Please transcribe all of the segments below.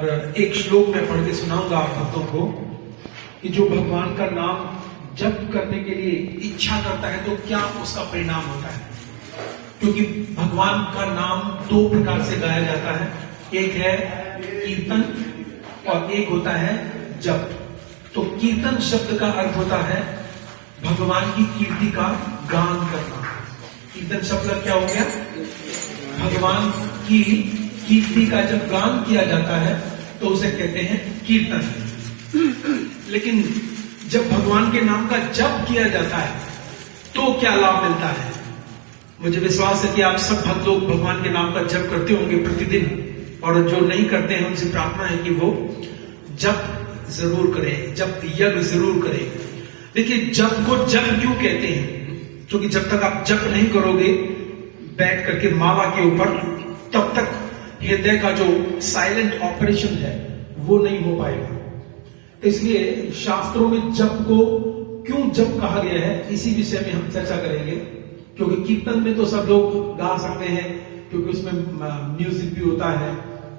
और एक श्लोक मैं पढ़ के सुनाऊंगा आप भक्तों को कि जो भगवान का नाम जप करने के लिए इच्छा करता है तो क्या उसका परिणाम होता है। क्योंकि भगवान का नाम दो प्रकार से गाया जाता है, एक है कीर्तन और एक होता है जप। तो कीर्तन शब्द का अर्थ होता है भगवान की कीर्ति का गान करना। कीर्तन शब्द का क्या हो गया? भगवान की कीर्ति का जब गान किया जाता है तो उसे कहते हैं कीर्तन। लेकिन जब भगवान के नाम का जप किया जाता है तो क्या लाभ मिलता है? मुझे विश्वास है कि आप सब भक्त लोग भगवान के नाम का जप करते होंगे प्रतिदिन, और जो नहीं करते हैं उनसे प्रार्थना है कि वो जप जरूर करें, जप यज्ञ जरूर करें। देखिए, जप को जप क्यों कहते हैं? क्योंकि जब तक आप जप नहीं करोगे बैठ करके माला के ऊपर, तब तक हृदय का जो साइलेंट ऑपरेशन है वो नहीं हो पाएगा। इसलिए शास्त्रों में जप को क्यों जप कहा गया है, इसी विषय में हम चर्चा करेंगे। क्योंकि कीर्तन में तो सब लोग गा सकते हैं, क्योंकि उसमें म्यूजिक भी होता है,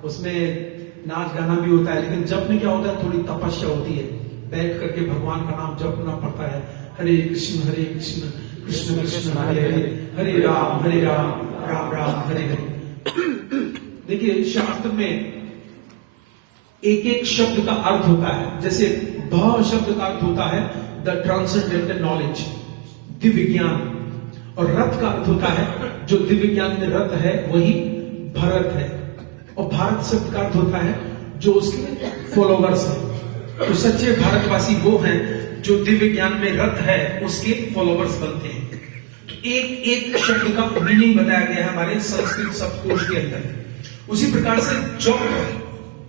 उसमें नाच गाना भी होता है। लेकिन जप में क्या होता है? थोड़ी तपस्या होती है, बैठ करके भगवान का नाम जपना पड़ता है। हरे कृष्ण कृष्ण कृष्ण हरे हरे, हरे राम राम राम हरे हरे। देखिए, शास्त्र में एक एक शब्द का अर्थ होता है। जैसे भ शब्द का अर्थ होता है द ट्रांसेंडेंटल नॉलेज, दिव्य ज्ञान। और रथ का अर्थ होता है जो दिव्य ज्ञान में रथ है वही भरत है। और भारत शब्द का अर्थ होता है जो उसके फॉलोवर्स हैं। तो सच्चे भारतवासी वो हैं जो दिव्य ज्ञान में रथ है, उसके फॉलोवर्स बनते हैं। तो एक एक शब्द का मीनिंग बताया गया है हमारे संस्कृत शब्दकोश के अंदर। उसी प्रकार से ज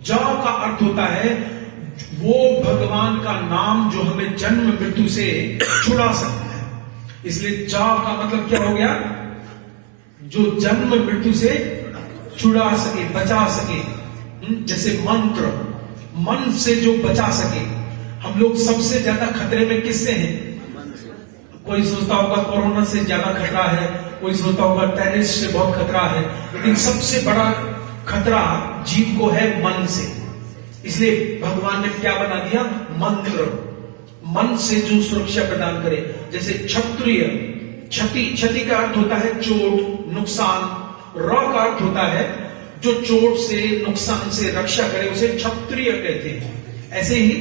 का अर्थ होता है वो भगवान का नाम जो हमें जन्म मृत्यु से छुड़ा सकता है। इसलिए ज का मतलब क्या हो गया? जो जन्म मृत्यु से छुड़ा सके, बचा सके। जैसे मंत्र, मन से जो बचा सके। हम लोग सबसे ज्यादा खतरे में किससे हैं? कोई सोचता होगा कोरोना से ज्यादा खतरा है, कोई सोचता होगा टेररिस्ट से बहुत खतरा है, लेकिन सबसे बड़ा खतरा जीव को है मन से। इसलिए भगवान ने क्या बना दिया? मंत्र। मन से जो सुरक्षा प्रदान करे। जैसे क्षत्रिय, क्षति का अर्थ होता है चोट, नुकसान। र का अर्थ होता है जो चोट से, नुकसान से रक्षा करे, उसे क्षत्रिय कहते हैं। ऐसे ही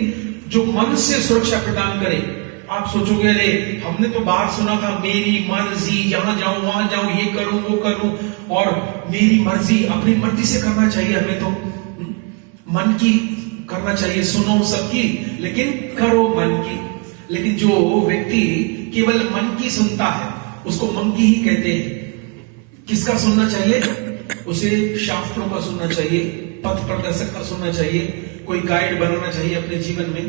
जो मन से सुरक्षा प्रदान करे। आप सोचोगे अरे हमने तो बात सुना था मेरी मर्जी, यहां जाऊं वहां जाऊं, ये करूं वो करूं, और मेरी मर्जी, अपनी मर्जी से करना चाहिए हमें तो। मन की करना चाहिए, सुनो सबकी लेकिन करो मन की। लेकिन जो व्यक्ति केवल मन की सुनता है उसको मंकी ही कहते हैं। किसका सुनना चाहिए? उसे शास्त्रों का सुनना चाहिए, पथ प्रदर्शक का सुनना चाहिए, कोई गाइड बनाना चाहिए अपने जीवन में।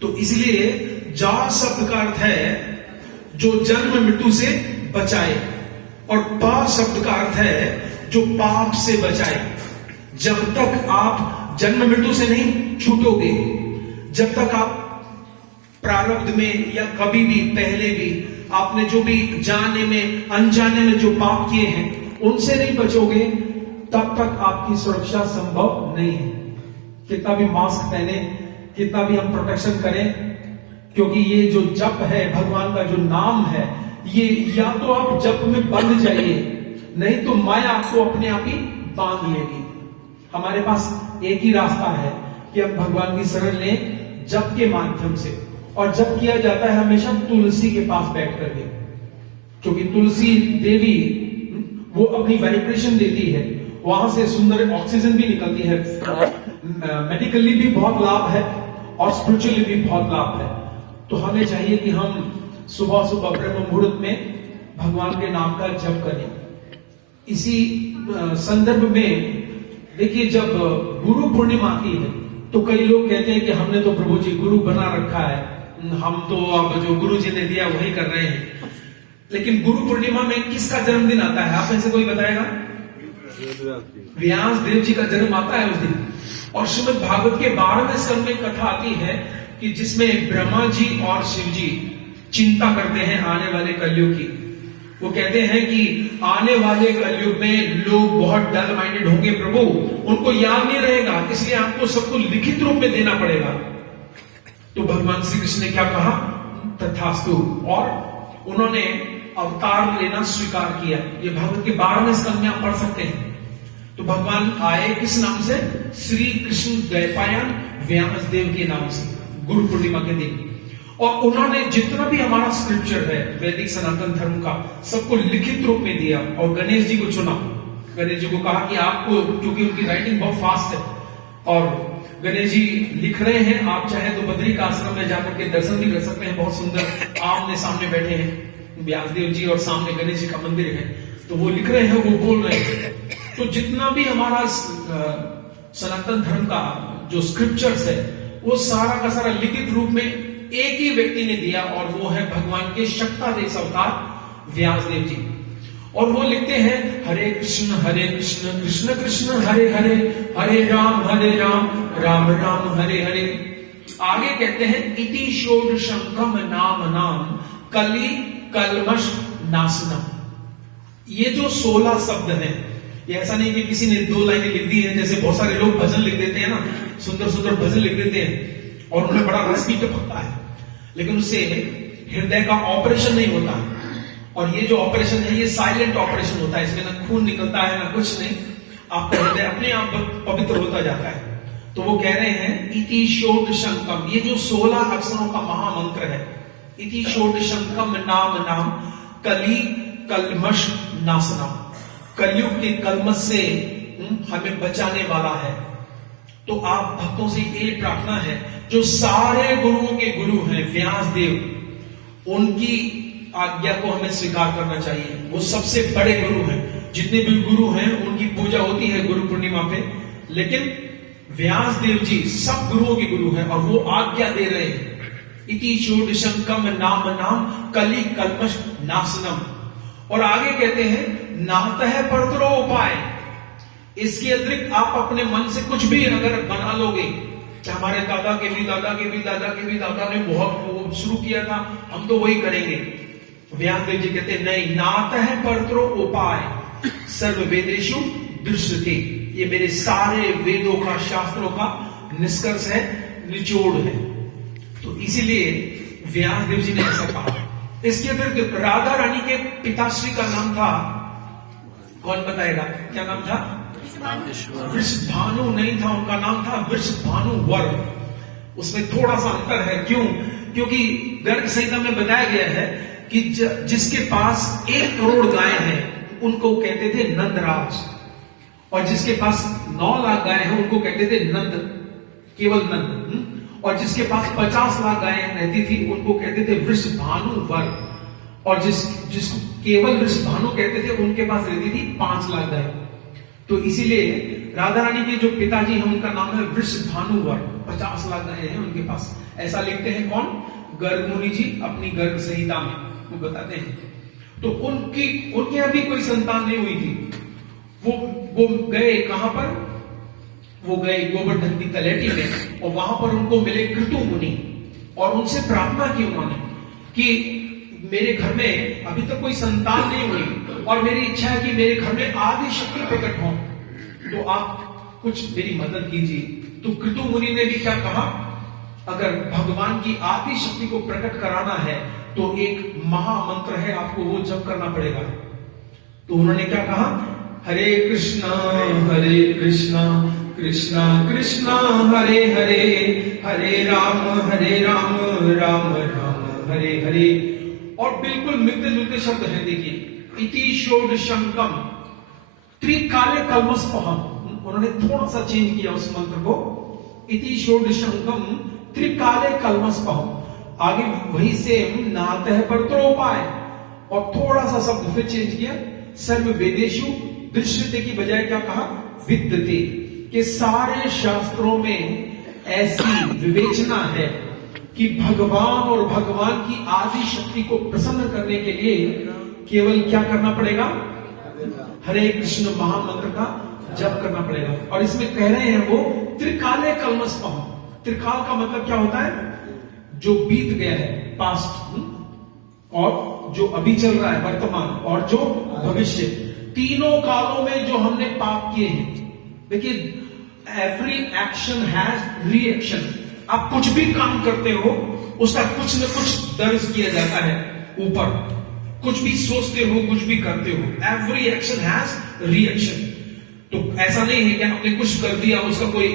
तो इसलिए जा शब्द का अर्थ है जो जन्म मृत्यु से बचाए, और पा शब्द का अर्थ है जो पाप से बचाए। जब तक आप जन्म मृत्यु से नहीं छूटोगे, जब तक आप प्रारब्ध में या कभी भी पहले भी आपने जो भी जाने में अनजाने में जो पाप किए हैं उनसे नहीं बचोगे, तब तक आपकी सुरक्षा संभव नहीं है। कितना भी मास्क पहने, कितना भी हम प्रोटेक्शन करें, क्योंकि ये जो जप है, भगवान का जो नाम है, ये या तो आप जप में बंध जाइए, नहीं तो माया आपको अपने आप ही बांध लेगी। हमारे पास एक ही रास्ता है कि हम भगवान की शरण लें जप के माध्यम से। और जप किया जाता है हमेशा तुलसी के पास बैठ करके, क्योंकि तुलसी देवी वो अपनी वाइब्रेशन देती है, वहां से सुंदर ऑक्सीजन भी निकलती है। मेडिकली भी बहुत लाभ है और स्पिरिचुअली भी बहुत लाभ है। तो हमें चाहिए कि हम सुबह सुबह ब्रह्म मुहूर्त में भगवान के नाम का जप करें। इसी संदर्भ में देखिए, जब गुरु पूर्णिमा आती है तो कई लोग कहते हैं कि हमने तो प्रभु जी गुरु बना रखा है, हम तो अब जो गुरु जी ने दिया वही कर रहे हैं। लेकिन गुरु पूर्णिमा में किसका जन्मदिन आता है? आप में से कोई बताएगा? व्यास देव जी का जन्म आता है उस दिन। और श्रीमद् भागवत के 12वें स्कंद में कथा आती है कि जिसमें ब्रह्मा जी और शिव जी चिंता करते हैं आने वाले कलयुग की। वो कहते हैं कि आने वाले कलयुग में लोग बहुत डल माइंडेड होंगे प्रभु, उनको याद नहीं रहेगा, इसलिए आपको सबको लिखित रूप में देना पड़ेगा। तो भगवान श्री कृष्ण ने क्या कहा? तथास्तु। और उन्होंने अवतार लेना स्वीकार किया। ये भागवत के 12वें स्कंद में आप पढ़ सकते हैं। तो भगवान आए किस नाम से? श्री कृष्ण द्वैपायन व्यास देव के नाम से, गुरु पूर्णिमा के दिन। और उन्होंने जितना भी हमारा स्क्रिप्चर है वैदिक सनातन धर्म का, सबको लिखित रूप में दिया। और गणेश जी को चुना। गणेश जी को कहा कि आपको, क्योंकि उनकी राइटिंग बहुत फास्ट है, और गणेश जी लिख रहे हैं, आप चाहे तो बद्री का आश्रम में जाकर के दर्शन भी कर सकते हैं। बहुत सुंदर आमने सामने बैठे हैं व्यासदेव जी और सामने गणेश जी का मंदिर है। तो वो लिख रहे हैं, वो बोल रहे हैं। तो जितना भी हमारा सनातन धर्म का जो स्क्रिप्चर्स है, वो सारा का सारा लिखित रूप में एक ही व्यक्ति ने दिया, और वो है भगवान के शक्तादेश अवतार व्यासदेव जी। और वो लिखते हैं हरे कृष्ण कृष्ण कृष्ण हरे हरे, हरे राम राम राम हरे हरे। आगे कहते हैं इति षोडशंकम नाम नाम कली कलमश नाशनम। ये जो 16 शब्द हैं, ये ऐसा नहीं कि किसी ने 2 लाइनें लिख दी हैं, जैसे बहुत सारे लोग भजन लिख देते हैं ना, सुंदर सुंदर भजन लिख देते हैं और उनमें बड़ा रस भी टपकता है, लेकिन उससे हृदय का ऑपरेशन नहीं होता। और ये जो ऑपरेशन है, ये साइलेंट ऑपरेशन होता है, इसमें ना खून निकलता है ना कुछ नहीं, आपका हृदय अपने आप पवित्र होता जाता है। तो वो कह रहे हैं इति षोडशंकम, ये जो 16 अक्षरों का महामंत्र है, इति षोडशंकम नाम नाम कली कलमश नाशनम, कलयुग के कलमश से हमें बचाने वाला है। तो आप भक्तों से ये प्रार्थना है, जो सारे गुरुओं के गुरु हैं व्यास देव, उनकी आज्ञा को हमें स्वीकार करना चाहिए। वो सबसे बड़े गुरु हैं, जितने भी गुरु हैं उनकी पूजा होती है गुरु पूर्णिमा पे, लेकिन व्यास देव जी सब गुरुओं के गुरु हैं और वो आज्ञा दे रहे हैं इति षोडशंकम नाम नाम कली कलमश नाशनम। और आगे कहते हैं नातः परतरो उपाय, इसके अतिरिक्त आप अपने मन से कुछ भी अगर बना लोगे, हमारे दादा के भी दादा के भी दादा के भी दादा ने बहुत शुरू किया था, हम तो वही करेंगे। व्यासदेव जी कहते नहीं, नातः परतरो उपाय सर्व वेदेषु दृश्यते, ये मेरे सारे वेदों का, शास्त्रों का निष्कर्ष है, निचोड़ है। तो इसीलिए व्यासदेव जी ने ऐसा कहा। इसके अतिरिक्त राधा रानी के पिताश्री का नाम था, कौन बताएगा क्या नाम था? वृषभानु नहीं था, उनका नाम था वृषभानु वर। उसमें थोड़ा सा अंतर है। क्यों? क्योंकि गर्ग संहिता में बताया गया है कि जिसके पास 1 करोड़ गाय हैं उनको कहते थे नंदराज, और जिसके पास 9 लाख गाय हैं उनको कहते थे नंद, केवल नंद। और जिसके पास 50 लाख गायें रहती थी उनको कहते थे वृषभानु वर, और जिसको केवल वृषभानु कहते थे उनके पास रहती थी 5 लाख गाय। तो इसीलिए राधा रानी के जो पिताजी हैं उनका नाम है वृषभानु वर, 50 लाख गायें हैं उनके पास। ऐसा लिखते हैं कौन? गर्ग मुनि जी अपनी गर्ग संहिता में वो बताते हैं। तो उनके अभी कोई संतान नहीं हुई थी। वो गए कहां पर? वो गए गोवर्धन की तलेटी में, और वहां पर उनको मिले कृतु मुनि, और उनसे प्रार्थना की उन्होंने कि मेरे घर में अभी तक कोई संतान नहीं हुई और मेरी इच्छा है कि मेरे घर में आदि शक्ति प्रकट हो, तो आप कुछ मेरी मदद कीजिए। तो कृतु मुनि ने भी क्या कहा? अगर भगवान की आदि शक्ति को प्रकट कराना है तो एक महामंत्र है, आपको वो जप करना पड़ेगा। तो उन्होंने क्या कहा? हरे कृष्णा कृष्णा कृष्णा हरे हरे, हरे राम राम राम हरे हरे। और बिल्कुल मिलते जुलते शब्द हैं, देखिए इति षोडशंकम त्रिकाले कलमस्पहम, उन्होंने थोड़ा सा चेंज किया उस मंत्र को। इति षोडशंकम त्रिकाले कलमस्पहम, आगे वही सेम नातः परतरोपाय, और थोड़ा सा शब्द फिर चेंज किया। सर्व वेदेषु दृश्यते की बजाय क्या कहा? विद्यते, कि सारे शास्त्रों में ऐसी विवेचना है कि भगवान और भगवान की आदि शक्ति को प्रसन्न करने के लिए केवल क्या करना पड़ेगा? हरे कृष्ण महामंत्र का जप करना पड़ेगा। और इसमें कह रहे हैं वो त्रिकाले कलमस्पहम। त्रिकाल का मतलब क्या होता है? जो बीत गया है, पास्ट। और जो अभी चल रहा है वर्तमान और जो भविष्य, तीनों कालों में जो हमने पाप किए हैं। देखिए, एवरी एक्शन हैज रिएक्शन। आप कुछ भी काम करते हो उसका कुछ न कुछ दर्ज किया जाता है ऊपर। कुछ भी सोचते हो, कुछ भी करते हो, एवरी एक्शन हैज रिएक्शन। तो ऐसा नहीं है कि आपने कुछ कर दिया उसका कोई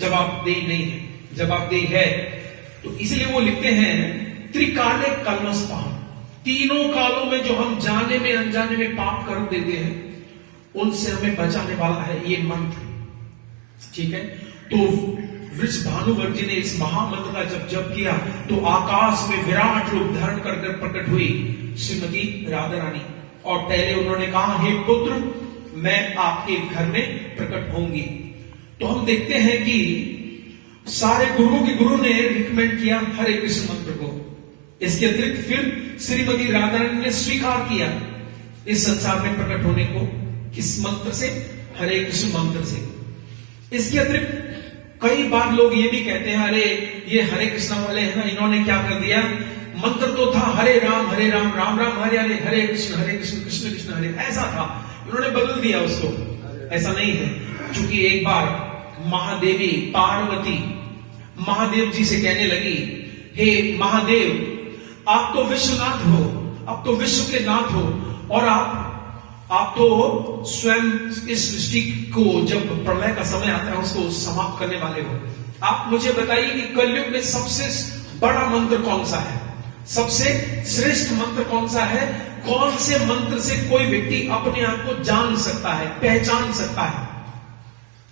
जवाबदेही नहीं है, जवाबदेही है। तो इसलिए वो लिखते हैं त्रिकाले कलमस्पा, तीनों कालों में जो हम जाने में अनजाने में पाप कर देते हैं उनसे हमें बचाने वाला है ये मंत्र। ठीक है, तो वृष भानुवर जी ने इस महामंत्र का जब जप किया तो आकाश में विराट रूप धारण कर प्रकट हुई श्रीमती राधा रानी। और पहले उन्होंने कहा, हे पुत्र, मैं आपके घर में प्रकट होंगी। तो हम देखते हैं कि सारे गुरुओं के गुरु ने रिकमेंड किया हरे कृष्ण मंत्र को। इसके अतिरिक्त फिर श्रीमती राधा रानी ने स्वीकार किया इस संसार में प्रकट होने को। किस मंत्र से? हरे कृष्ण मंत्र से। इसके अतिरिक्त कई बार लोग ये भी कहते हैं, अरे ये हरे कृष्ण वाले हैं ना, इन्होंने क्या कर दिया, मंत्र तो था हरे राम राम राम हरे हरे, हरे कृष्ण कृष्ण कृष्ण हरे, ऐसा था, इन्होंने बदल दिया उसको। ऐसा नहीं है, क्योंकि एक बार महादेवी पार्वती महादेव जी से कहने लगी, हे महादेव, आप तो विश्वनाथ हो, आप तो विश्व के नाथ हो, और आप तो स्वयं इस सृष्टि को जब प्रलय का समय आता है उसको समाप्त करने वाले हो। आप मुझे बताइए कि कलयुग में सबसे बड़ा मंत्र कौन सा है, सबसे श्रेष्ठ मंत्र कौन सा है, कौन से मंत्र से कोई व्यक्ति अपने आप को जान सकता है, पहचान सकता है।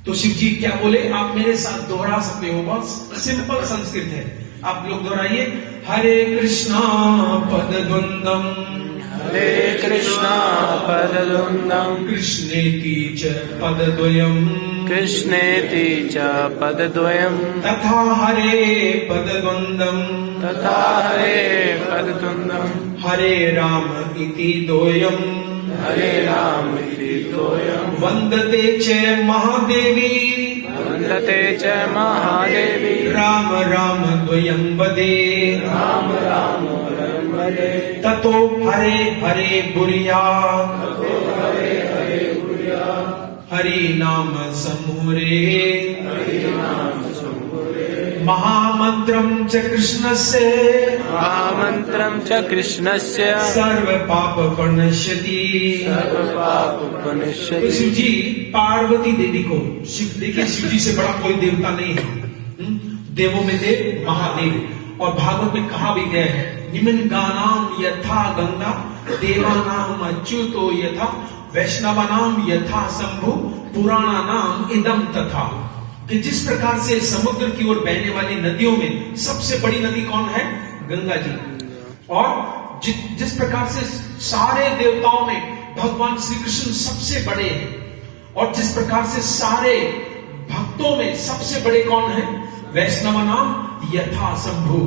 तो शिव जी क्या बोले, आप मेरे साथ दोहरा सकते हो, बहुत सिंपल संस्कृत है, आप लोग दोहराइए, हरे कृष्णा पदद्वंदम, हरे कृष्णा पदद्वंदम, कृष्णेति च पदद्वयम्, कृष्णेति च पदद्वयम्, तथा हरे पदद्वंदम, तथा हरे पदद्वंदम, हरे राम इति द्वयम्, हरे राम इति द्वयम्, वंदते च महादेवी, वन्दते च महादेवी, राम राम द्वयम् वदे, राम राम वदं वदे, ततो हरे हरे बुरिया, हरि नाम समूरे, महामंत्रम च कृष्णस्य, महामन्त्रं च कृष्णस्य, सर्व पाप प्रणश्यति। सर्वपापविनश्यति। तो शिव जी पार्वती देवी को, शिव, देखिए शिव जी से बड़ा कोई देवता नहीं है, देवों में देव महादेव। और भागवत में कहा भी गया है, निमनगानाम यथा गंगा, देवानाम अच्युतो यथा, वैष्णवानाम यथा शंभु, पुराणानाम इदम तथा। कि जिस प्रकार से समुद्र की ओर बहने वाली नदियों में सबसे बड़ी नदी कौन है? गंगा जी। और जिस प्रकार से सारे देवताओं में भगवान श्री कृष्ण सबसे बड़े हैं, और जिस प्रकार से सारे भक्तों में सबसे बड़े कौन है? वैष्णवानाम यथा शंभु।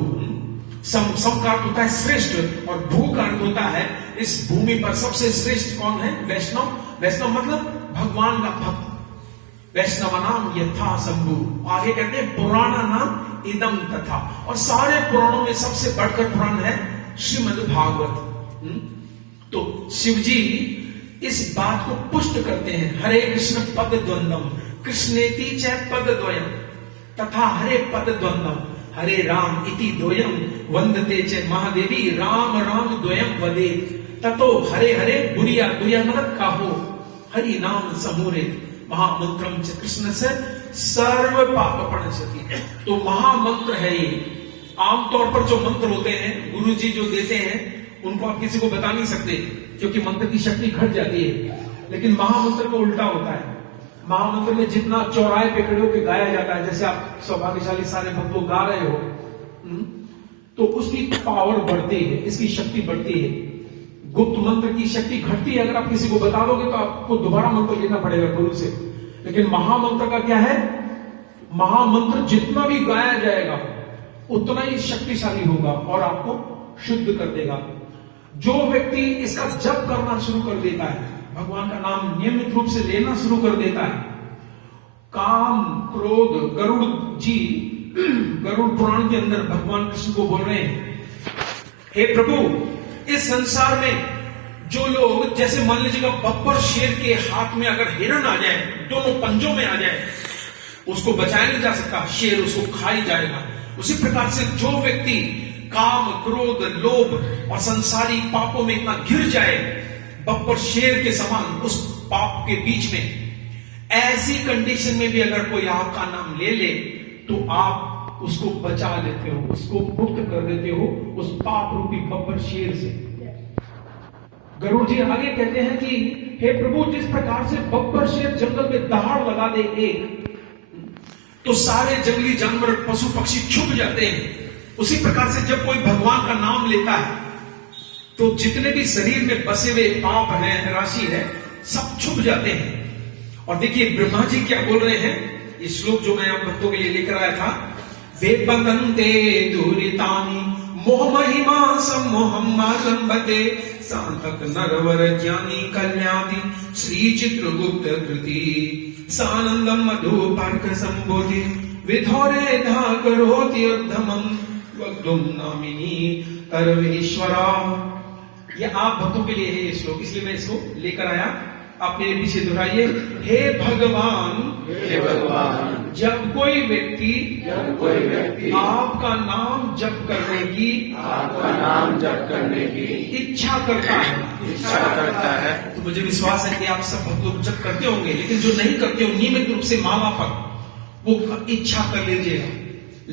सम का अर्थ होता है श्रेष्ठ, और भू का अर्थ होता है इस भूमि पर सबसे श्रेष्ठ कौन है? वैष्णव। वैष्णव मतलब भगवान का भक्त। वैष्णवानाम यथा शंभु। आगे कहते हैं पुराणा नाम इदम तथा, और सारे पुराणों में सबसे बढ़कर पुराण है श्रीमद् भागवत। तो शिव जी इस बात को पुष्ट करते हैं, हरे कृष्ण पद द्वंदम, कृष्णेति च पद द्वयम्, तथा हरे पद द्वंदम, हरे राम इति द्वयम्, वंदते च महादेवी, राम राम द्वयम् वदे, ततो हरे हरे बुरिया, बुरिया मतलब कहो, हरि नाम समूरे, महामंत्रम च कृष्ण से सर्व पाप प्रणश्यति। तो महामंत्र है ये। आमतौर पर जो मंत्र होते हैं गुरु जी जो देते हैं उनको आप किसी को बता नहीं सकते, क्योंकि मंत्र की शक्ति घट जाती है। लेकिन महामंत्र को उल्टा होता है। महामंत्र में जितना चौराहे पे खड़े होकर गाया जाता है, जैसे आप सौभाग्यशाली सारे भक्त लोग गा रहे हो, तो उसकी पावर बढ़ती है, इसकी शक्ति बढ़ती है। गुप्त मंत्र की शक्ति घटती है। अगर आप किसी को बता दोगे तो आपको दोबारा मंत्र लेना पड़ेगा गुरु से। लेकिन महामंत्र का क्या है? महामंत्र जितना भी गाया जाएगा उतना ही शक्तिशाली होगा और आपको शुद्ध कर देगा। जो व्यक्ति इसका जप करना शुरू कर देता है, भगवान का नाम नियमित रूप से लेना शुरू कर देता है, काम क्रोध, गरुड़ जी गरुड़ पुराण के अंदर भगवान कृष्ण को बोल रहे हैं, हे प्रभु, इस संसार में जो लोग, जैसे मान लीजिएगा बब्बर शेर के हाथ में अगर हिरण आ जाए, दोनों पंजों में आ जाए, उसको बचाया नहीं जा सकता, शेर उसको खा ही जाएगा। उसी प्रकार से जो व्यक्ति काम, क्रोध, लोभ और संसारी पापों में इतना गिर जाए, बब्बर शेर के समान उस पाप के बीच में, ऐसी कंडीशन में भी अगर कोई आपका नाम ले ले तो आप उसको बचा लेते हो, उसको मुक्त कर देते हो उस पाप रूपी बब्बर शेर से। गरुड़ जी आगे कहते हैं कि हे प्रभु, जिस प्रकार से बब्बर शेर जंगल में दहाड़ लगा दे एक, तो सारे जंगली जानवर, पशु पक्षी छुप जाते हैं, उसी प्रकार से जब कोई भगवान का नाम लेता है तो जितने भी शरीर में बसे हुए पाप हैं, राशि है, सब छुप जाते हैं। और देखिए ब्रह्मा जी क्या बोल रहे हैं, ये श्लोक जो मैं आप भक्तों के लिए लेकर आया था, वे बंधन्ते दुरितानि मोह महिमा सम्मोहम मालंबते सांतक नरवर ज्ञानी कल्याणि श्री चित्रगुप्त कृति सानंदम मधुपर्क संबोधि विधोरे धा करोति उद्धमम वक्तुम नामिनी सर्वेश्वरा। ये आप भक्तों के लिए है ये श्लोक, इसलिए मैं इसको लेकर आया। आप मेरे पीछे दोहराइए, हे भगवान, हे भगवान, जब कोई व्यक्ति आपका नाम जप करने की इच्छा करता है, तो मुझे विश्वास है कि आप सब भक्त लोग जप करते होंगे, लेकिन जो नहीं करते हो नियमित रूप से माला पर वो इच्छा कर लीजिएगा।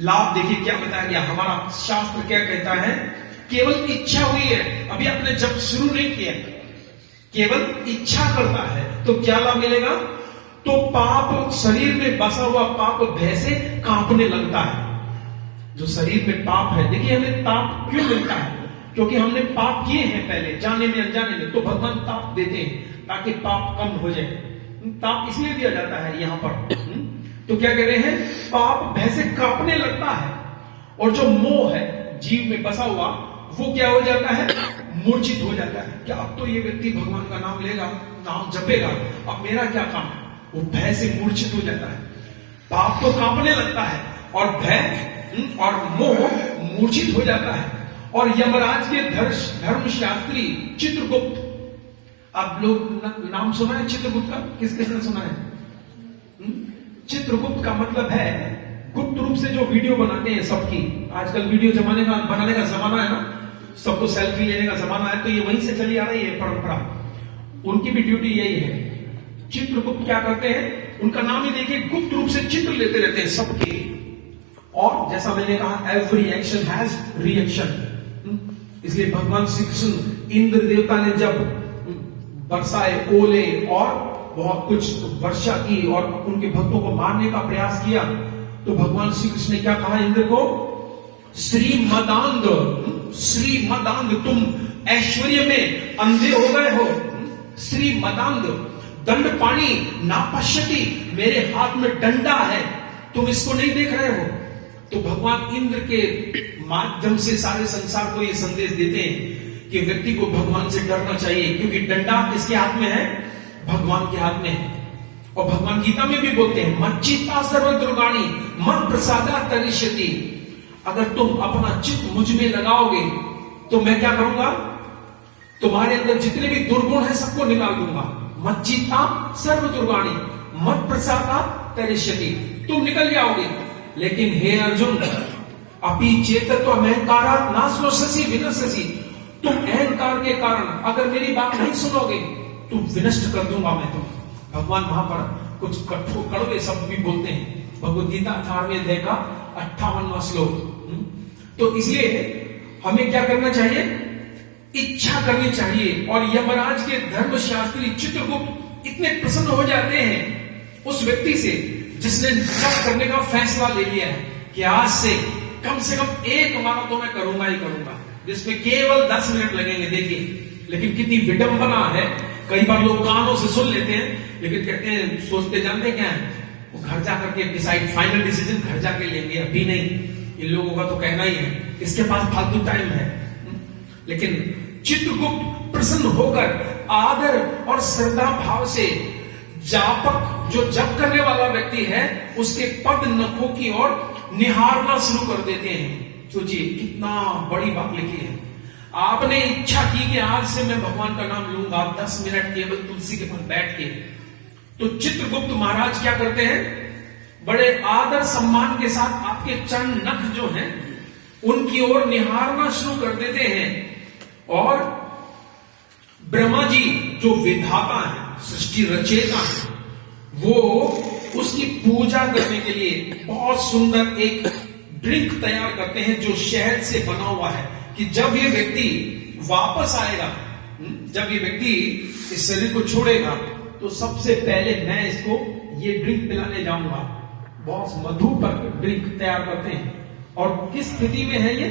लाभ देखिए क्या बताया गया, हमारा शास्त्र क्या कहता है, केवल इच्छा हुई है, अभी आपने जप शुरू नहीं किया, केवल इच्छा करता है तो क्या लाभ मिलेगा, तो पाप, शरीर में बसा हुआ पाप भय से कांपने लगता है। जो शरीर में पाप है, देखिए हमें ताप क्यों मिलता है, क्योंकि हमने पाप किए हैं पहले, जाने में अनजाने में, तो भगवान ताप देते हैं ताकि पाप कम हो जाए। ताप इसलिए दिया जाता है यहां पर। तो क्या कह रहे हैं, पाप भय से कांपने लगता है, और जो मोह है जीव में बसा हुआ, वो क्या हो जाता है, मूर्छित हो जाता है। क्या अब तो ये व्यक्ति भगवान का नाम लेगा, नाम जपेगा, अब मेरा क्या काम, वो भय से मूर्छित हो जाता है। पाप तो कांपने लगता है और भय और मोह मूर्छित हो जाता है। और यमराज के धर्मशास्त्री चित्रगुप्त, आप लोग नाम सुना है चित्रगुप्त का, किस किसने सुना है? चित्रगुप्त का मतलब है गुप्त रूप से जो वीडियो बनाते हैं सबकी, आजकल वीडियो बनाने का जमाना है ना, सबको सेल्फी लेने का जमाना है, तो ये वहीं से चली आ रही है परंपरा। उनकी भी ड्यूटी यही है। चित्रगुप्त क्या करते हैं, उनका नाम ही देखिए, गुप्त रूप से चित्र लेते रहते हैं सबके। और जैसा मैंने कहा, एवरी एक्शन हैज रिएक्शन, इसलिए भगवान श्री कृष्ण, इंद्र देवता ने जब बरसाए ओले और बहुत कुछ वर्षा की और उनके भक्तों को मारने का प्रयास किया, तो भगवान श्री कृष्ण ने क्या कहा इंद्र को, श्रीमदांग, श्रीमदांग, तुम ऐश्वर्य में अंधे हो गए हो। श्रीमदांग, दंड पाणी ना पश्यति, मेरे हाथ में डंडा है, तुम इसको नहीं देख रहे हो। तो भगवान इंद्र के माध्यम से सारे संसार को ये संदेश देते हैं कि व्यक्ति को भगवान से डरना चाहिए, क्योंकि डंडा किसके हाथ में है, भगवान के हाथ में है। और भगवान गीता में भी बोलते हैं, मच्चित्ता सर्व दुर्गाणी मन प्रसादा तरिष्यति, अगर तुम अपना चित्त मुझ में लगाओगे तो मैं क्या करूंगा, तुम्हारे अंदर जितने भी दुर्गुण है सबको निकाल दूंगा। मच्चित्ता सर्व दुर्गाणी मत प्रसादा तरिष्यति, तुम निकल जाओगे। लेकिन हे अर्जुन, अपि चेतत्व अहंकारा नाश्वसि विनश्यसि, तुम अहंकार के कारण अगर मेरी बात नहीं सुनोगे तो विनष्ट कर दूंगा मैं तुम। भगवान वहां पर कुछ कठोर कड़वे शब्द भी बोलते हैं, भगवद गीता 18वें अध्याय का 58वां श्लोक। तो इसलिए हमें क्या करना चाहिए, इच्छा करनी चाहिए। और यमराज के धर्मशास्त्री चित्रगुप्त इतने प्रसन्न हो जाते हैं उस व्यक्ति से जिसने जप करने का फैसला ले लिया है कि आज से कम एक माला तो मैं करूंगा ही करूंगा, जिसमें केवल 10 मिनट लगेंगे। देखिए लेकिन कितनी विडंबना है, कई बार लोग कानों से सुन लेते हैं, लेकिन कहते हैं, सोचते जानते क्या है, वो घर जाकर के डिसाइड, फाइनल डिसीजन घर जाके लेंगे, अभी नहीं। इन लोगों का तो कहना ही है, इसके पास फालतू टाइम है। लेकिन चित्रगुप्त प्रसन्न होकर आदर और श्रद्धा भाव से जापक, जो जप करने वाला व्यक्ति है, उसके पद नखों की ओर निहारना शुरू कर देते हैं। सोचिए कितना बड़ी बात लिखी है। आपने इच्छा की कि आज से मैं भगवान का नाम लूंगा 10 मिनट केवल तुलसी के पास बैठ के, तो चित्रगुप्त महाराज क्या करते हैं, बड़े आदर सम्मान के साथ आपके चरण नख जो हैं उनकी ओर निहारना शुरू कर देते हैं, और ब्रह्मा जी जो विधाता है, सृष्टि रचयिता है, वो उसकी पूजा करने के लिए बहुत सुंदर एक ड्रिंक तैयार करते हैं जो शहद से बना हुआ है, कि जब ये व्यक्ति वापस आएगा, जब ये व्यक्ति इस शरीर को छोड़ेगा, तो सबसे पहले मैं इसको ये ड्रिंक पिलाने जाऊंगा। बहुत मधुपर ड्रिंक तैयार करते हैं। और किस स्थिति में है ये,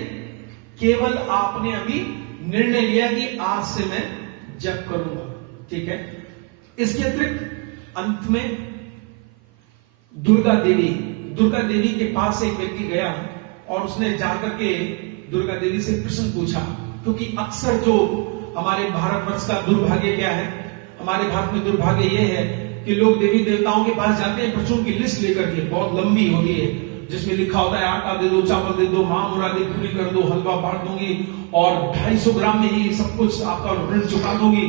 केवल आपने अभी निर्णय लिया कि आज से मैं जप करूंगा, ठीक है। इसके अतिरिक्त अंत में दुर्गा देवी के पास एक व्यक्ति गया और उसने जाकर के दुर्गा देवी से प्रश्न पूछा, क्योंकि अक्सर जो हमारे भारतवर्ष का दुर्भाग्य क्या है, हमारे भारत में दुर्भाग्य ये है कि लोग देवी देवताओं के पास जाते हैं, प्रश्नों की लिस्ट लेकर के, बहुत लंबी होती है, जिसमें लिखा होता है आटा दे दो, चावल दे दो, मां मुरादी पूरी कर दो, हलवा बांट दूंगी और 250 ग्राम में ही सब कुछ आपका ऋण चुका दूंगी,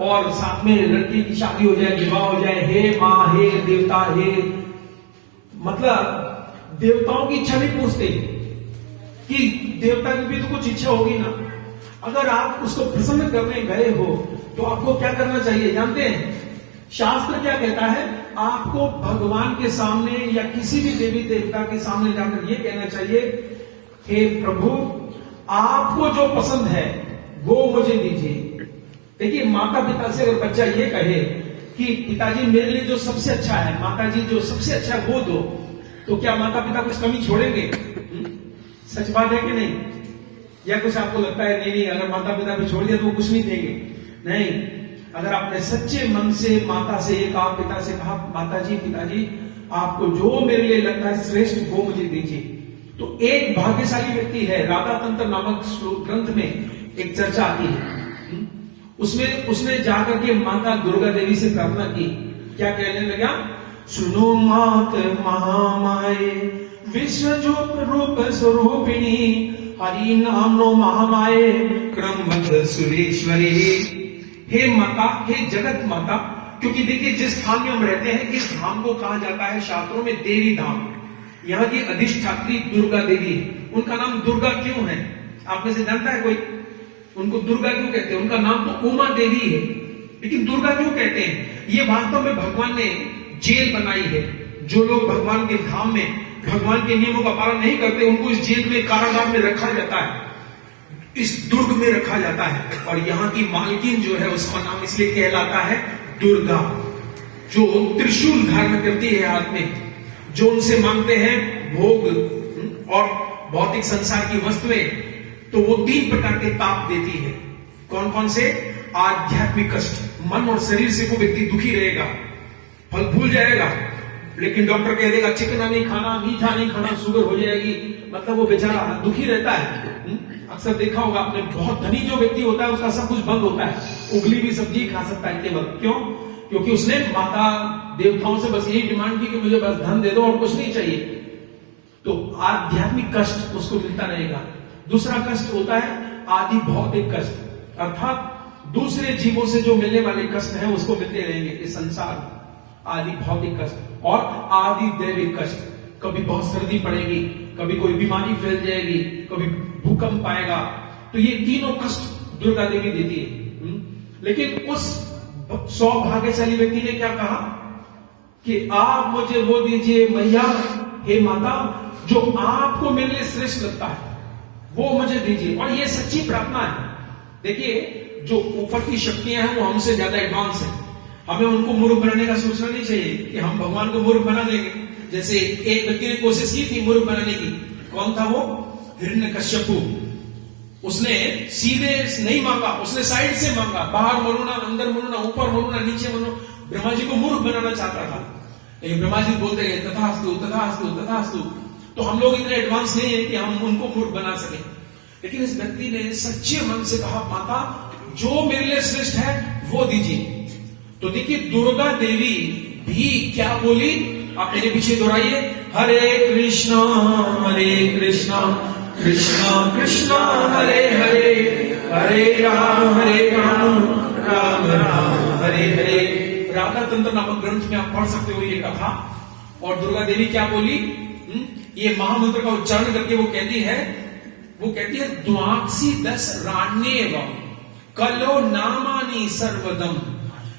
और साथ में लड़की की शादी हो जाए, विवाह हो जाए, हे माँ, हे देवता, हे, मतलब देवताओं की इच्छा नहीं पूछते कि देवता की भी तो कुछ इच्छा होगी ना। अगर आप उसको प्रसन्न करने गए हो तो आपको क्या करना चाहिए जानते हैं? शास्त्र क्या कहता है? आपको भगवान के सामने या किसी भी देवी देवता के सामने जाकर ये कहना चाहिए, हे प्रभु, आपको जो पसंद है वो मुझे दीजिए। देखिए, माता पिता से अगर बच्चा ये कहे कि पिताजी मेरे लिए जो सबसे अच्छा है, माताजी जो सबसे अच्छा है वो दो, तो क्या माता पिता कुछ कमी छोड़ेंगे? सच बात है कि नहीं? या कुछ आपको लगता है नहीं, अगर माता पिता पे छोड़ दिया तो वो कुछ नहीं देंगे? नहीं, अगर आपने सच्चे मन से माता से ये कहा, पिता से कहा, माताजी, पिताजी, आपको जो मेरे लिए लगता है श्रेष्ठ वो मुझे दीजिए, तो एक भाग्यशाली व्यक्ति है। राधा तंत्र नामक ग्रंथ में एक चर्चा आती है, उसमें उसने जाकर के माता दुर्गा देवी से प्रार्थना की। क्या कहने लगा? सुनो मात महामाये विश्व रूप स्वरूपिणी, हरि नाम नो महामाये क्रमवत सुरेश्वरी। हे माता, हे जगत माता, क्योंकि देखिए जिस स्थान में हम रहते हैं, इस धाम को कहा जाता है शास्त्रों में देवी धाम। यहाँ की अधिष्ठात्री दुर्गा देवी है। उनका नाम दुर्गा क्यों है? आप में से जानता है कोई? उनको दुर्गा क्यों कहते हैं? उनका नाम तो उमा देवी है, लेकिन दुर्गा क्यों कहते हैं? ये वास्तव में भगवान ने जेल बनाई है। जो लोग भगवान के धाम में भगवान के नियमों का पालन नहीं करते, उनको इस जेल में, कारागार में रखा जाता है, इस दुर्ग में रखा जाता है। और यहाँ की मालकिन जो है उसका नाम इसलिए कहलाता है दुर्गा, जो त्रिशूल धारण करती है हाथ में। जो उनसे मांगते हैं भोग और भौतिक संसार की वस्तुएं, तो वो 3 प्रकार के ताप देती है। कौन कौन से? आध्यात्मिक कष्ट, मन और शरीर से को व्यक्ति दुखी रहेगा, फल भूल जाएगा, लेकिन डॉक्टर कह देगा चिकना नहीं खाना, मीठा नहीं खाना, शुगर हो जाएगी, मतलब वो बेचारा दुखी रहता है। अक्सर देखा होगा आपने, बहुत धनी जो व्यक्ति होता है उसका सब कुछ बंद होता है, उगली भी सब्जी खा सकता है केवल। क्यों? क्योंकि उसने माता देवताओं से बस यही डिमांड की कि मुझे बस धन दे दो और कुछ नहीं चाहिए। तो आध्यात्मिक कष्ट उसको मिलता रहेगा। दूसरा कष्ट होता है आदि भौतिक कष्ट, अर्थात दूसरे जीवों से जो मिलने वाले कष्ट हैं उसको मिलते रहेंगे इस संसार, आदि भौतिक कष्ट। और आदि दैविक कष्ट, कभी बहुत सर्दी पड़ेगी, कभी कोई बीमारी फैल जाएगी, कभी भूकंप आएगा, तो ये तीनों कष्ट दुर्गा देवी देती है। लेकिन उस सौभाग्यशाली व्यक्ति ने क्या कहा कि आप मुझे वो दीजिए मैया, हे माता, जो आपको मेरे लिए श्रेष्ठ लगता है वो मुझे दीजिए। और ये सच्ची प्रार्थना है। देखिए, जो ऊपर की शक्तियां हैं वो हमसे ज्यादा एडवांस हैं। हमें उनको मूर्ख बनाने का सोचना नहीं चाहिए कि हम भगवान को मूर्ख बना देंगे। जैसे एक व्यक्ति ने कोशिश की थी मूर्ख बनाने की। कौन था वो? हिरण्यकश्यपु। उसने सीधे नहीं मांगा, उसने साइड से मांगा, बाहर मरुना, अंदर मरुना, ऊपर मरुना, नीचे मरुना। ब्रह्मा जी को मूर्ख बनाना चाहता था, लेकिन ब्रह्मा जी बोलते गए तथास्तु तथास्तु तथास्तु। तो हम लोग इतने एडवांस नहीं है कि हम उनको मूर्ख बना सके। लेकिन इस व्यक्ति ने सच्चे मन से कहा, माता जो मेरे लिए श्रेष्ठ है वो दीजिए। तो देखिए, दुर्गा देवी भी क्या बोली, आप मेरे पीछे दोहराइए, हरे कृष्णा कृष्णा कृष्णा हरे हरे, हरे राम राम राम हरे हरे। राधा तंत्र नामक ग्रंथ में आप पढ़ सकते हो ये कथा। और दुर्गा देवी क्या बोली? ये महामंत्र का उच्चारण करके वो कहती है द्वाक्षी दस राण्येव कलो नामानी सर्वदम।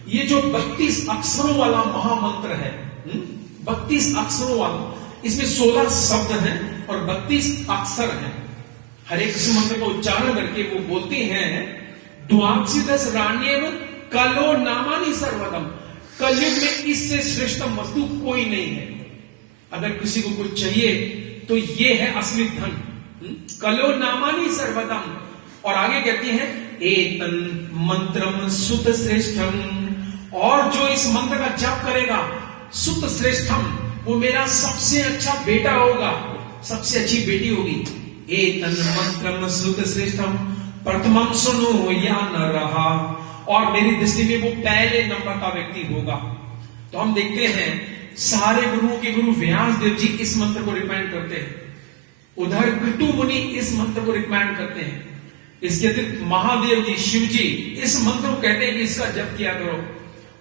ये जो 32 अक्षरों वाला महामंत्र है, 32 अक्षरों वाला, इसमें 16 शब्द हैं और 32 अक्षर हैं। हरे कृष्ण मंत्र का उच्चारण करके वो बोलती हैं द्वाक्षी दस राण्येव कलो नामानी सर्वदम। कलयुग में इससे श्रेष्ठ वस्तु कोई नहीं है। अगर किसी को कुछ चाहिए तो ये है असली धन। कलो नामानी सर्वदम। और आगे कहती है एतन मंत्रम सुत श्रेष्ठम। और जो इस मंत्र का जाप करेगा, सुत श्रेष्ठम, वो मेरा सबसे अच्छा बेटा होगा, सबसे अच्छी बेटी होगी। एतन मंत्रम सुत श्रेष्ठम प्रथमम सुनो या न रहा। और मेरी दृष्टि में वो पहले नंबर का व्यक्ति होगा। तो हम देखते हैं सारे गुरुओं के गुरु व्यास देव जी इस मंत्र को रिकमेंड करते हैं। उधर कृतु मुनि इस मंत्र को रिकमेंड करते हैं। इसके अतिरिक्त महादेव जी, शिव जी इस मंत्र को कहते हैं कि इसका जप किया करो।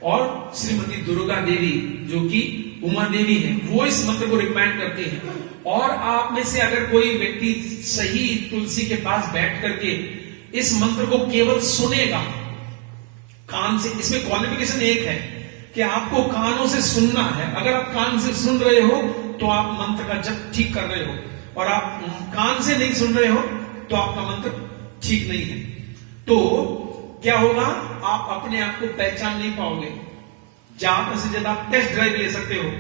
और श्रीमती दुर्गा देवी जो कि उमा देवी है, वो इस मंत्र को रिकमेंड करते हैं। और आप में से अगर कोई व्यक्ति सही तुलसी के पास बैठ करके इस मंत्र को केवल सुनेगा कान से, इसमें क्वालिफिकेशन एक है कि आपको कानों से सुनना है। अगर आप कान से सुन रहे हो तो आप मंत्र का जप ठीक कर रहे हो, और आप कान से नहीं सुन रहे हो तो आपका मंत्र ठीक नहीं है। तो क्या होगा? आप अपने आप को पहचान नहीं पाओगे। ज्यादा से ज्यादा आप टेस्ट ड्राइव ले सकते हो।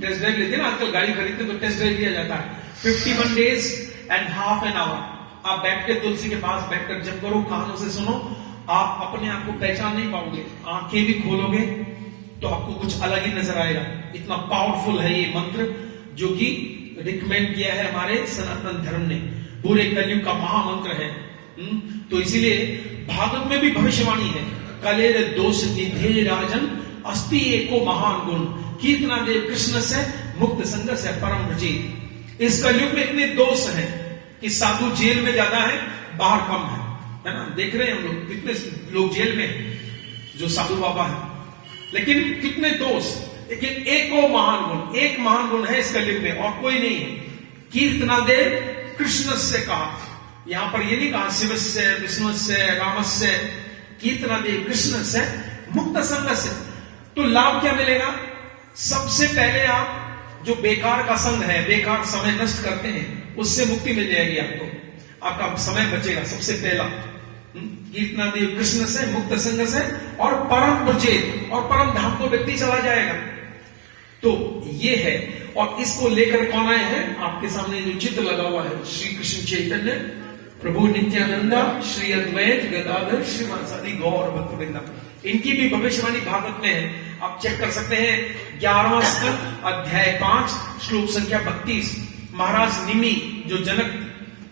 टेस्ट ड्राइव लेते हैं ना आजकल, गाड़ी खरीदते तो टेस्ट ड्राइव लिया जाता है। 51 days and half an hour आप बैठ के तुलसी के पास बैठकर जप करो, कानों से सुनो, आप अपने आप को पहचान नहीं पाओगे। आंखें भी खोलोगे तो आपको कुछ अलग ही नजर आएगा। इतना पावरफुल है ये मंत्र जो कि रिकमेंड किया है हमारे सनातन धर्म ने। पूरे कलयुग का महामंत्र है। तो इसीलिए भागवत में भी भविष्यवाणी है, कलेर दोष निधे राजन अस्ति एको महान गुण कीर्तना देव कृष्ण से मुक्त संग से परम भजित। इस कलयुग में इतने दोष हैं कि साधु जेल में ज्यादा है, बाहर कम है ना? देख रहे हैं हम लोग कितने लोग जेल में जो साधु बाबा है, लेकिन कितने दोष। लेकिन एक महान गुण, एक महान गुण है इस कलयुग में और कोई नहीं है। कीर्तना देव कृष्ण से कहा, यहां पर ये नहीं कहा शिव से, विष्णु से, राम से, कीर्तना देव कृष्ण से मुक्त संग से। तो लाभ क्या मिलेगा? सबसे पहले आप जो बेकार का संग है, बेकार समय नष्ट करते हैं, उससे मुक्ति मिल जाएगी आपको, आपका समय बचेगा। सबसे पहला कीर्तना देव कृष्ण से, मुक्त संग से, और परम ब्रजेत, और परम धाम को व्यक्ति चला जाएगा। तो ये है। और इसको लेकर कौन आए हैं? आपके सामने जो चित्र लगा हुआ है, श्री कृष्ण चैतन्य प्रभु नित्यानंदा श्री अद्वैत गदाधर श्रीवासादि गौर भक्तवृंदा। इनकी भी भविष्यवाणी भागवत में है, आप चेक कर सकते हैं। 11वां स्कंद अध्याय 5 श्लोक संख्या 32। महाराज निमि जो जनक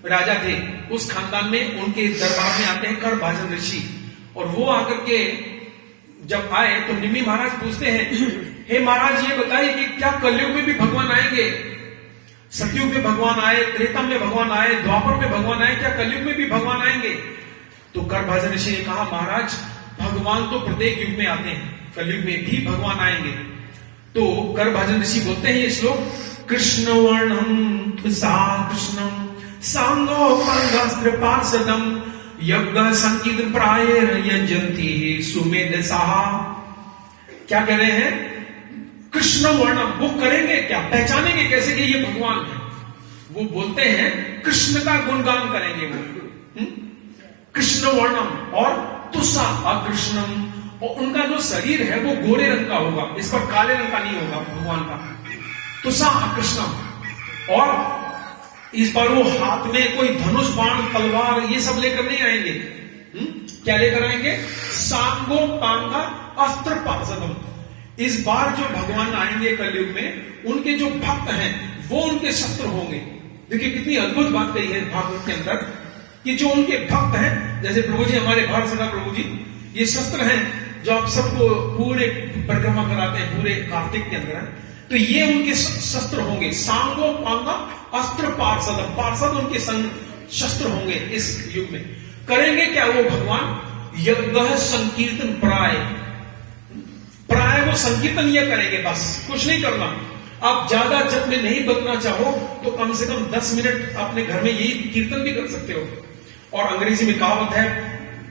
राजा थे, उस खानदान में उनके दरबार में आते हैं करभाजन ऋषि। और वो आकर के जब आए तो निमि महाराज पूछते हैं, हे महाराज ये बताइए कि क्या कलयुग में भी भगवान आएंगे? सतयुग में भगवान आए, त्रेता में भगवान आए, द्वापर में भगवान आए, क्या कलयुग में भी भगवान आएंगे? तो करभाजन ऋषि ने कहा, महाराज भगवान तो प्रत्येक युग में आते हैं, कलयुग में भी भगवान आएंगे। तो करभाजन ऋषि बोलते हैं ये श्लोक, कृष्ण वर्णम सा कृष्णम सांगो पंगस्त्र पार्षदम यज्ञ संकीर्त प्रायर यजंती सुमेध साहा। क्या कह रहे हैं? कृष्ण वर्णम, वो करेंगे क्या, पहचानेंगे कैसे कि ये भगवान है? वो बोलते हैं कृष्ण का गुणगान करेंगे वो। कृष्ण वर्णम और तुषा अकृष्णम, और उनका जो शरीर है वो गोरे रंग का होगा, इस पर काले रंग का नहीं होगा भगवान का। तुषा अकृष्णम। और इस बार वो हाथ में कोई धनुष बाण तलवार ये सब लेकर नहीं आएंगे। क्या लेकर आएंगे? सांगो पांगा अस्त्र पार्षदम। इस बार जो भगवान आएंगे कलयुग में, उनके जो भक्त हैं वो उनके शस्त्र होंगे। देखिए कितनी अद्भुत बात कही है भागवत के अंदर कि जो उनके भक्त हैं, जैसे प्रभु जी हमारे भारत सदा प्रभु जी, ये शस्त्र हैं जो आप सबको पूरे परिक्रमा कराते हैं पूरे कार्तिक के अंदर, तो ये उनके शस्त्र होंगे। सांगो पांगा अस्त्र पार्षद, पार्षद उनके संग शस्त्र होंगे इस युग में। करेंगे क्या वो भगवान? यज्ञ संकीर्तन प्राय वो संकीर्तन ये करेंगे, बस कुछ नहीं करना। आप ज्यादा जब में नहीं बदलना चाहो तो कम से कम 10 मिनट अपने घर में यही कीर्तन भी कर सकते हो। और अंग्रेजी में कहावत है,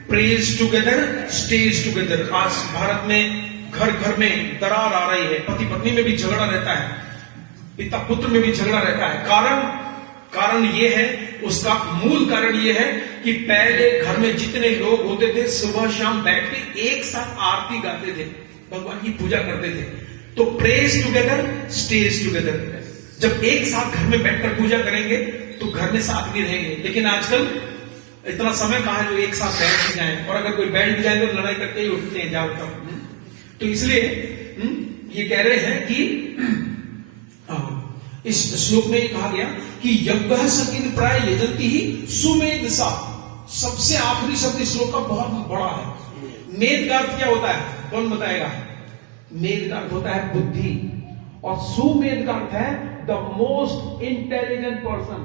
प्रेज टुगेदर स्टेज टुगेदर। आज भारत में घर घर में दरार आ रही है, पति पत्नी में भी झगड़ा रहता है, पिता पुत्र में भी झगड़ा रहता है। कारण ये है, उसका मूल कारण ये है कि पहले घर में जितने लोग होते थे सुबह शाम बैठ के एक साथ आरती गाते थे, भगवान की पूजा करते थे। तो प्रेज टुगेदर स्टेज टुगेदर, जब एक साथ घर में बैठकर पूजा करेंगे तो घर में साथ भी रहेंगे। लेकिन आजकल इतना समय कहां है जो एक साथ बैठ भी जाए, और अगर कोई बैठ भी जाए तो लड़ाई करके ही उठते हैं जाओ तक। तो इसलिए ये कह रहे हैं कि इस श्लोक में कहा गया कि यज्ञ संकीर्तन प्राय यजंती ही सुमेध सा। सबसे आखिरी शब्द इस श्लोक का बहुत बड़ा है। मेध का अर्थ क्या होता है, कौन बताएगा? मेध का अर्थ होता है बुद्धि, और सुमेध का अर्थ है द मोस्ट इंटेलिजेंट पर्सन।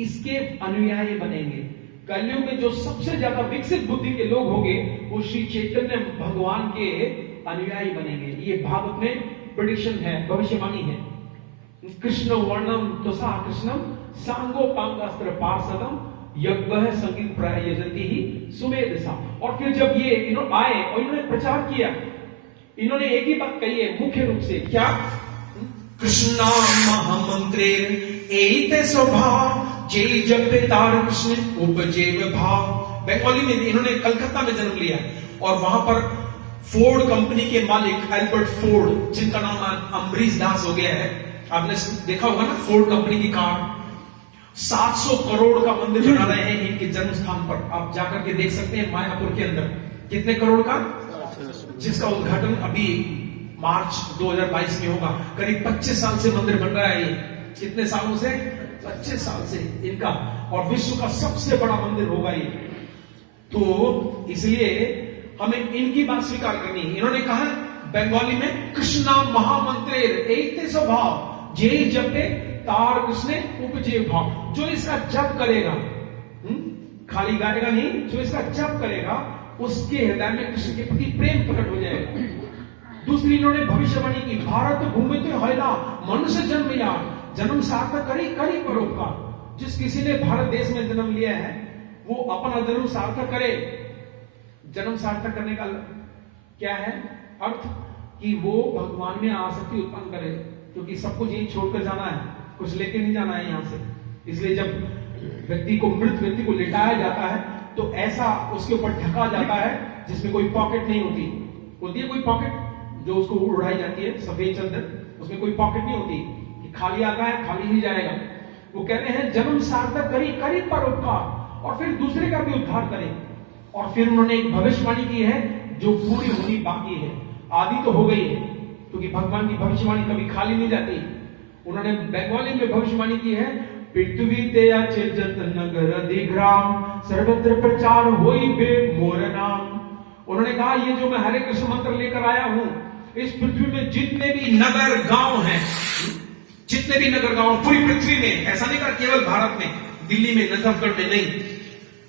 इसके अनुयायी बनेंगे। कलयुग में जो सबसे ज्यादा विकसित बुद्धि के लोग होंगे वो श्री चैतन्य भगवान के अनुयायी बनेंगे। ये भागवत में प्रेडिक्शन है, भविष्यवाणी है। कृष्ण वर्णम तुषा कृष्णम सांगोपांगास्त्र पार्षदम यज्ञ संगीत प्राय यजंती ही सुमेधसा। और फिर जब ये इन्होंने आए और इन्होंने प्रचार किया, इन्होंने एक ही बात कही है मुख्य रूप से, क्या? कृष्णा महामंत्रे एते स्वभाव जय जपे तार कृष्ण उपजेव भाव। बंगाली में इन्होंने कलकत्ता में जन्म लिया, और वहां पर फोर्ड कंपनी के मालिक एल्बर्ट फोर्ड, जिनका नाम अम्बरीश दास हो गया है, आपने देखा होगा ना, फोर्ड कंपनी की कार। 700 करोड़ का मंदिर बना रहे हैं इनके जन्म स्थान पर। आप जाकर के देख सकते हैं मायापुर के अंदर। कितने करोड़ का? जिसका उद्घाटन अभी मार्च 2022 में होगा। करीब 25 साल से मंदिर बन रहा है ये। कितने सालों से? 25 साल से इनका, और विश्व का सबसे बड़ा मंदिर होगा ये। तो इसलिए हमें इनकी बात स्वीकार करनी है। इन्होंने कहा बंगाली में, कृष्णा महामंत्रे एते स्वभाव जय जपे तार कृष्ण उपजे भाव। जो इसका जप करेगा, खाली गाएगा नहीं, जो इसका जप करेगा उसके हृदय में कृष्ण के प्रति प्रेम प्रकट हो जाएगा। दूसरी इन्होंने भविष्यवाणी की, भारत भूमि तो हैला मनुष्य जन्म या जन्म सार्थक करी परोपकार। जिस किसी ने भारत देश में जन्म लिया है वो अपना जन्म सार्थक करे। जन्म सार्थक करने का क्या है अर्थ? कि वो भगवान में आसक्ति उत्पन्न करे, क्योंकि सब कुछ यही छोड़कर जाना है, कुछ लेके नहीं जाना है यहां से। इसलिए जब व्यक्ति को, मृत व्यक्ति को लिटाया जाता है तो ऐसा उसके ऊपर ढका जाता है जिसमें कोई पॉकेट नहीं होती है कोई पॉकेट जो उसको उड़ाई जाती है, सफेद चादर, उसमें कोई पॉकेट नहीं होती कि खाली आता है खाली ही जाएगा। वो कह रहे हैं जन्म सार्थक करी परोपकार, और फिर दूसरे का भी उद्धार करे। और फिर उन्होंने एक भविष्यवाणी की है जो पूरी होनी बाकी है। आदि तो हो गई है, क्योंकि भगवान की भविष्यवाणी कभी खाली नहीं जाती। उन्होंने बंगाली में भविष्यवाणी की है, पृथ्वी ते अचेत नगर अधिग्राम सर्वत्र प्रचार होई बे मोर नाम। उन्होंने कहा ये जो मैं हरे कृष्ण मंत्र लेकर आया हूं, इस पृथ्वी में जितने भी नगर गांव हैं, जितने भी नगर गांव पूरी पृथ्वी में, ऐसा नहीं कहा केवल भारत में, दिल्ली में, नजफगढ़ में नहीं,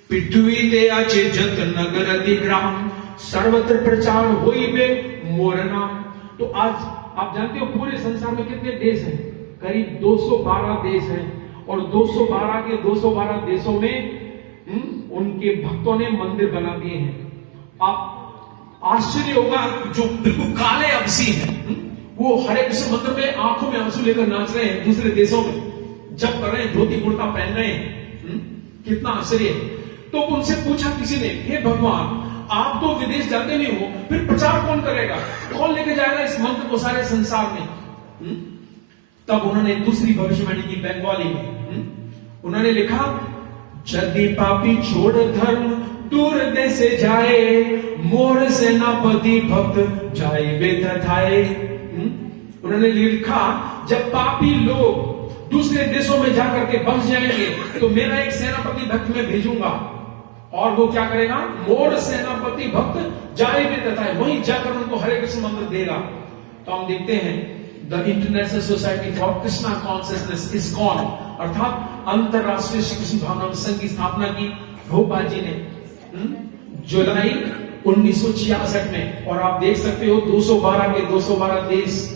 पृथ्वी ते अचेत नगर अधिग्राम सर्वत्र प्रचार होई बे मोर नाम। तो आज आप जानते हो पूरे संसार में कितने देश हैं? करीब 212 देश हैं, और 212 के 212 देशों में उनके भक्तों ने मंदिर बना दिए हैं। आप आश्चर्य होगा, जो बिल्कुल काले अबसी हैं वो हरे कृष्ण मंदिर में आंखों में आंसू लेकर नाच रहे हैं, दूसरे देशों में जब कर रहे हैं, धोती कुर्ता पहन रहे हैं। कितना आश्चर्य है। तो उनसे पूछा किसी ने, हे भगवान आप तो विदेश जाते नहीं हो, फिर प्रचार कौन करेगा, कौन लेके जाएगा इस मंत्र को सारे संसार में? तब उन्होंने दूसरी भविष्यवाणी की बंगाली में। उन्होंने लिखा, यदि पापी छोड़ धर्म दूर देश जाए, मोर सेनापति भक्त जाए बेतथाए। उन्होंने लिखा, जब पापी लोग दूसरे देशों में जाकर के बस जाएंगे तो मेरा एक सेनापति भक्त मैं भेजूंगा, और वो क्या करेगा? मोर सेनापति भक्त जाए बेतथाए, वहीं जाकर उनको हरे कृष्ण मंत्र देगा। तो हम देखते हैं the international society for Krishna consciousness ISKCON, अर्थात अंतरराष्ट्रीय श्री कृष्ण भावना संघ की स्थापना की भोपाल जी ने जुलाई 1966 में। और आप देख सकते हो 212 के 212 देश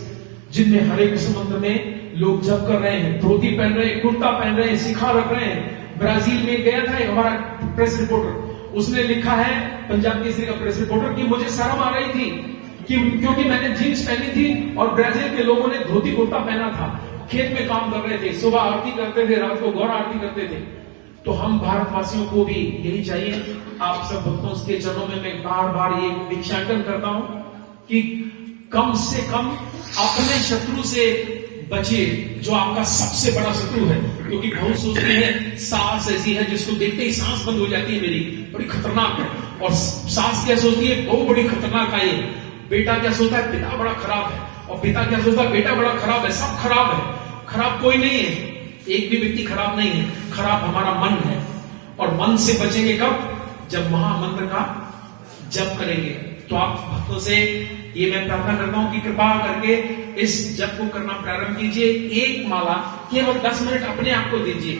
जिनमें हरे कृष्ण मंत्र में लोग जप कर रहे हैं, धोती पहन रहे हैं, कुर्ता पहन रहे हैं, सिखा रख रहे हैं। ब्राजील में गया था एक हमारा प्रेस रिपोर्टर, उसने लिखा है, पंजाब केसरी का प्रेस रिपोर्टर, कि मुझे शर्म आ रही थी क्योंकि मैंने जींस पहनी थी और ब्राजील के लोगों ने धोती कुर्ता पहना था, खेत में काम कर रहे थे, सुबह आरती करते थे, रात को गौर आरती करते थे। तो हम भारतवासियों को भी यही चाहिए। आप सब भक्तों के चरणों में मैं बार बार ये भिक्षाटन करता हूं कि कम से कम अपने शत्रु से बचिए, जो आपका सबसे बड़ा शत्रु है। क्योंकि बहुत सोचते हैं सांस ऐसी है जिसको देखते ही सांस बंद हो जाती है मेरी, बड़ी खतरनाक है। और सांस क्या सोचती है, बहुत बड़ी खतरनाक है। बेटा क्या सोचता है, पिता बड़ा खराब है। और पिता क्या सोचता है, बेटा बड़ा खराब है। सब खराब है, खराब कोई नहीं है, एक भी व्यक्ति खराब नहीं है। खराब हमारा मन है। और मन से बचेंगे कब, जब महामंत्र का जप करेंगे। तो आप भक्तों से ये मैं प्रार्थना करता हूं कि कृपा करके इस जप को करना प्रारंभ कीजिए। एक माला केवल 10 मिनट अपने आप को दीजिए।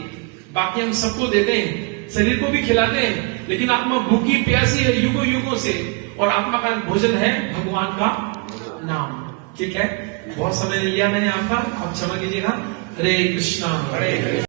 बाकी हम सबको देते हैं, शरीर को भी खिलाते हैं, लेकिन आत्मा भूखी प्यासी है युगों युगों से, और आत्मा का भोजन है भगवान का नाम। ठीक है, बहुत समय लिया मैंने आपका, आप क्षमा कीजिएगा। हरे कृष्णा।